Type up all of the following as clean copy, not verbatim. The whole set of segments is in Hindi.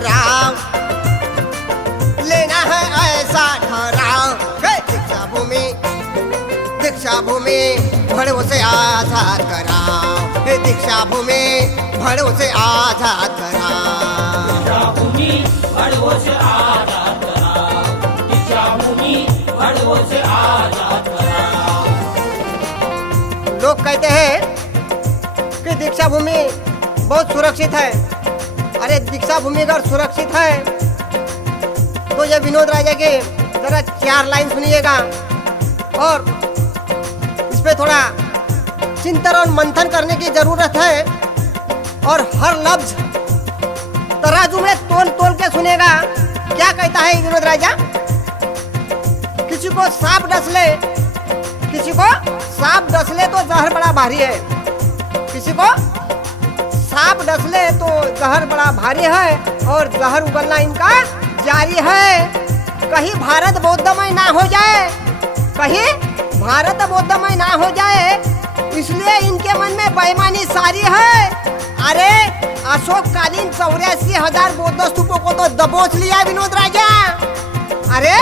ठहराव, लेना है ऐसा ठहराव। दीक्षा भूमि, दीक्षा भूमि भड़ों से आजाद कराओ, दीक्षा भूमि भड़ों से आजाद कराओ। दीक्षा भूमि भड़ों से आजाद कराओ, दीक्षा भूमि भड़ों से आजाद कराओ। लोग कहते हैं कि दीक्षा भूमि बहुत सुरक्षित है। अरे दीक्षा भूमि अगर सुरक्षित है तो ये विनोद राजा के जरा 4 लाइन सुनिएगा और इस पे थोड़ा चिंतन और मंथन करने की जरूरत है। और हर लफ्ज तराजू में तोल तोल के सुनेगा। क्या कहता है विनोद राजा? किसी को सांप डस ले, किसी को सांप डस ले तो जहर बड़ा भारी है, किसी को सांप डस ले तो जहर बड़ा भारी है और जहर उगलना इनका जारी है। कहीं भारत बौद्धमय ना हो जाए, कहीं भारत बौद्धमय ना हो जाए, इसलिए इनके मन में बेईमानी सारी है। अरे अशोक कालीन 84,000 बौद्ध स्तूपों को तो दबोच लिया विनोद राजा। अरे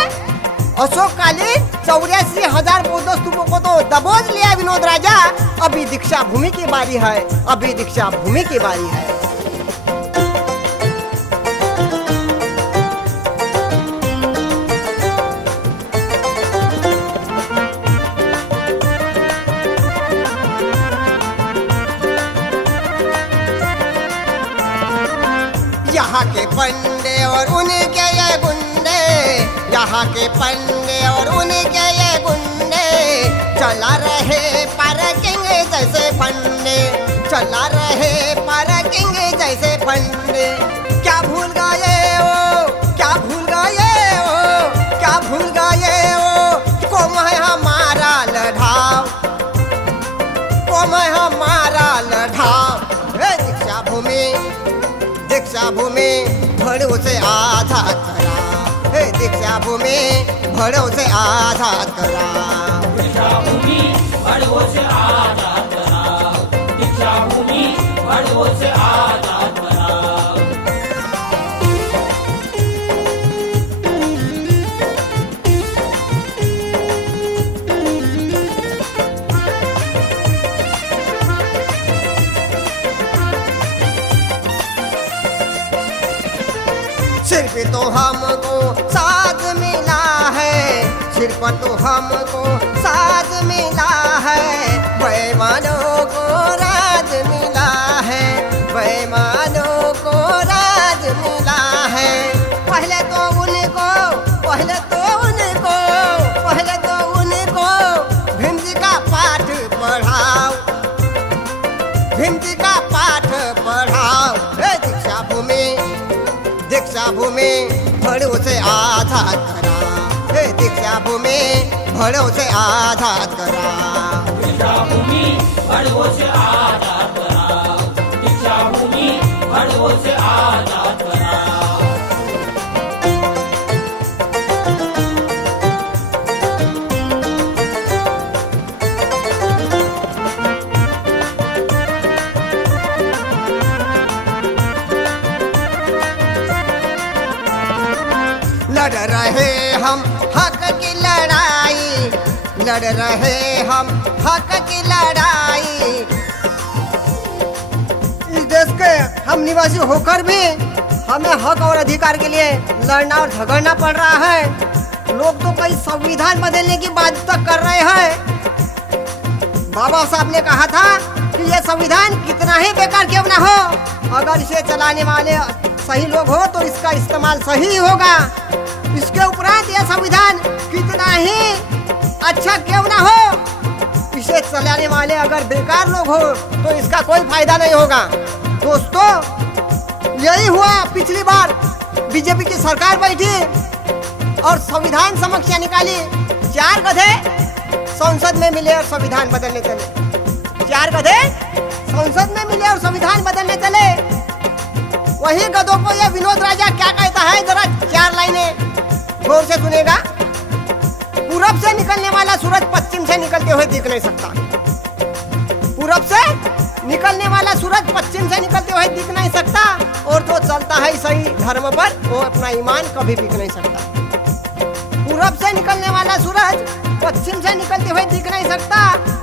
अशोक कालीन 84,000 बौद्ध स्तूपों को तो दबोच लिया विनोद राजा। अभी दीक्षा भूमि की बारी है, अभी दीक्षा भूमि की बारी है। यहाँ के पंडे और उनके ये गुंडे, यहाँ के पंडे और उनके ये गुंडे चला रहे पार्किंग जैसे फंडे, चला रहे पार्किंग जैसे फंडे। क्या भूल गए हो, क्या भूल गए हो, क्या भूल गए हो, कौम है हमारा लड़ाव, कौम है हमारा लड़ाव। दीक्षा भूमि, दीक्षा भूमि भड़ों से आजाद करा, दीक्षा भूमि भड़ों से आजाद करा। दीक्षा भूमि भड़ों से आजाद कराओ, दीक्षा भूमि भड़ों से आजाद कराओ। सिर पे तो हमको साथ मिला है, सिर पर तो हमको साथ मिला है, बेईमानों को राज मिला है, बेईमानों को राज मिला है। पहले तो उनको, पहले तो उनको, पहले तो उनको भीम जी का पाठ पढ़ाओ, भीम जी का पाठ पढ़ाओ। दीक्षा भूमि, दीक्षा भूमि भड़ों से आजाद करा, दीक्षा भूमि भड़ों से आजाद करा। दीक्षा भूमि भड़ों से आजाद कराओ, दीक्षा भूमि भड़ों से आजाद कराओ। लड़ रहे हम हक की लड़ाई, लड़ रहे हम हक की लड़ाई। इस देश के हम निवासी होकर भी हमें हक और अधिकार के लिए लड़ना और झगड़ना पड़ रहा है। लोग तो कई संविधान बदलने की बात तक कर रहे हैं। बाबा साहब ने कहा था कि ये संविधान कितना ही बेकार क्यों ना हो, अगर इसे चलाने वाले सही लोग हो तो इसका इस्तेमाल सही होगा। इसके उपरांत यह संविधान कितना ही अच्छा क्यों ना हो, इसे चलाने वाले अगर बेकार लोग हो तो इसका कोई फायदा नहीं होगा। दोस्तों, यही हुआ पिछली बार बीजेपी की सरकार बैठी और संविधान समीक्षा निकाली। 4 गधे संसद में मिले और संविधान बदलने चले, 4 गधे संसद में मिले और संविधान बदलने चले। वही गधों को ये विनोद राजा क्या कहता है, जरा 4 लाइनें गौर से सुनेगा। पूरब से निकलने वाला सूरज पश्चिम से निकलते हुए दिख नहीं सकता, पूरब से निकलने वाला सूरज पश्चिम से निकलते हुए दिख नहीं सकता, और जो चलता है सही धर्म पर वो अपना ईमान कभी बिक नहीं सकता। पूरब से निकलने वाला सूरज पश्चिम से निकलते हुए दिख नहीं सकता,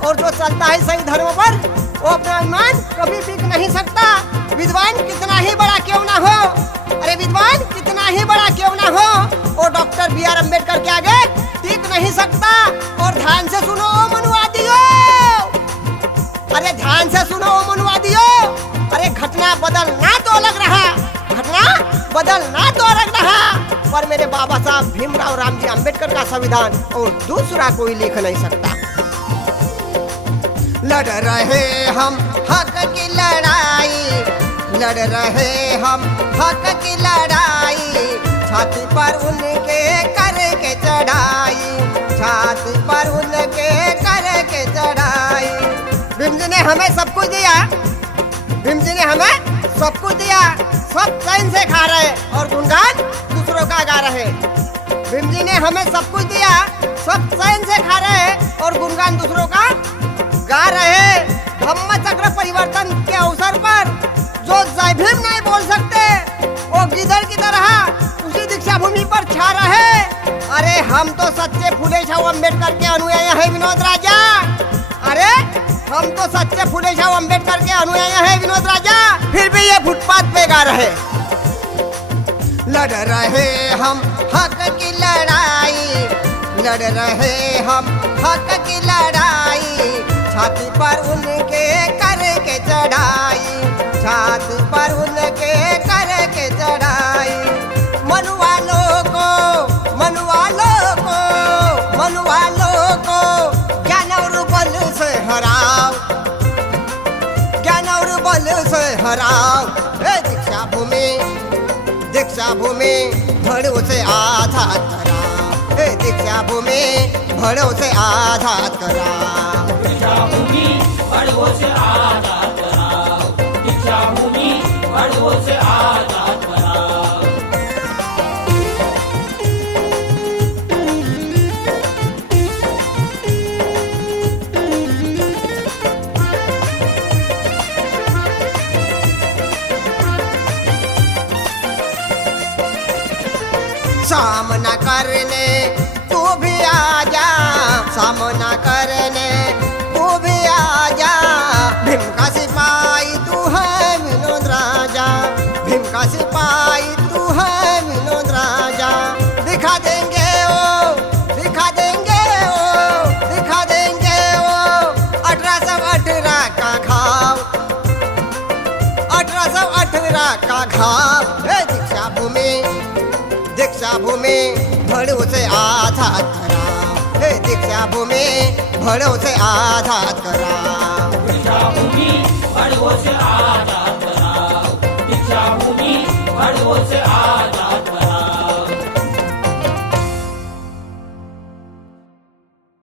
और जो चलता है सही धर्म पर वो अपना ईमान कभी बिक नहीं सकता। विद्वान कितना ही बड़ा क्यों ना हो, अरे विद्वान कितना ही बड़ा क्यों ना हो, वो डॉक्टर B.R. अम्बेडकर के आगे टिक नहीं सकता। और ध्यान से सुनो मनुवादियों, अरे ध्यान से सुनो मनुवादियों, अरे घटना बदलना तो अलग रहा, घटना बदलना तो अलग रहा, पर मेरे बाबा साहब भीमराव रामजी अम्बेडकर का संविधान और दूसरा कोई लिख नहीं सकता। लड़ रहे हम हक की लड़ाई, लड़ रहे हम हक की लड़ाई, छाती पर उनके करके चढ़ाई, छाती पर उनके करके चढ़ाई। भीम जी ने हमें सब कुछ दिया, भीम जी ने हमें सब कुछ दिया, सब चैन से खा रहे और गुणगान दूसरों का गा रहे। भीम जी ने हमें सब कुछ दिया, सब चैन से खा रहे और गुणगान दूसरों का गा रहे। धम्म चक्र परिवर्तन के अवसर पर जो जय भीम नहीं बोल सकते वो गिदड़ की तरह उसी दीक्षा भूमि पर छा रहे। अरे हम तो सच्चे फूले छाऊ अम्बेडकर के अनुयायी है विनोद राजा, अरे हम तो सच्चे फूले छाऊ अम्बेडकर के अनुयायी है विनोद राजा, फिर भी ये फुटपाथ पे गा रहे। लड़ रहे हम हक की लड़ाई, लड़ रहे हम हक की लड़ाई, छाती पर उनके करके चढ़ाई, छाती पर उनके करके चढ़ाई। मनुवालों को, मनुवालों को, मनुवालों को ज्ञान और बल से हराओ, ज्ञान और बल से हराओ। हे दीक्षा भूमि, दीक्षा भूमि भड़ों से आजाद कराओ, हे दीक्षा भूमि भड़ों से आजाद कराओ। दीक्षा भूमि बड़ों से आजाद कराओ, दीक्षा भूमि बड़ों से आजाद कराओ। सामना करने तू भी आजा, सामना करने तू भी आजा, भीम का सिपाही तू है विनोद राजा, भीम का सिपाही तू है विनोद राजा। दिखा देंगे ओ, दिखा देंगे ओ, दिखा देंगे ओ 1818 का घाव, 1818 का घाव। हे दीक्षा भूमि, दीक्षा भूमि भड़ों से आजाद कराओ, हे दीक्षा भूमि भड़ों से आजाद कराओ। दीक्षा भूमि बड़ों से आजाद कराओ, दीक्षा भूमि बड़ों से आजाद